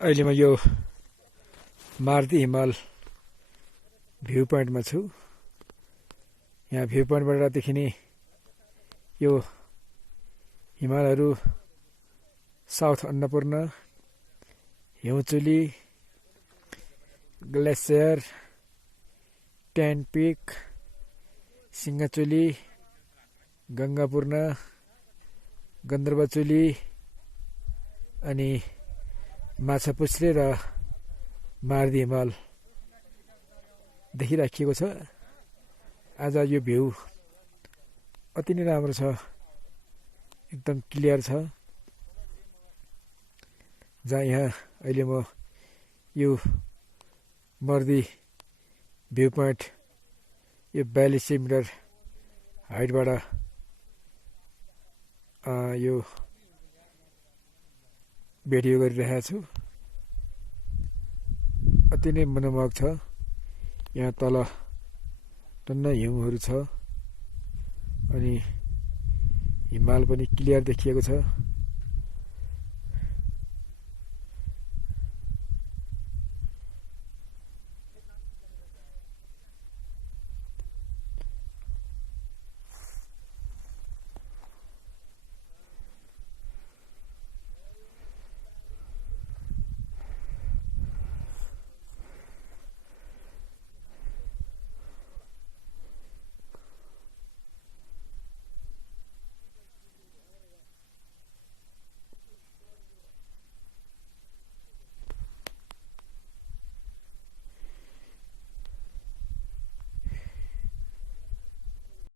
अहिले म यो मार्दी हिमाल भ्यू पोइन्टमा छु। यहाँ भ्यू पोइन्टबाट देखिने यो हिमालहरू south Annapurna, Hiunchuli, glacier, ten peak, Singhchuli, Gangapurna, Gandharvachuli अनि माछापुच्छ्रे र मार्दी हिमाल देखिराखिएको छ। आज यो भ्यू अति नै राम्रो छ, एकदम क्लियर छ। जहाँ यहाँ अहिले म यो मर्दी भ्यू पोइन्ट यो 4200 मिटर हाइटबाट यो भिडियो गरिरहेको छु। अति नै मनमोहक छ। यहाँ तल टन्न हिउँहरू छ अनि हिमाल पनि क्लियर देखिएको छ।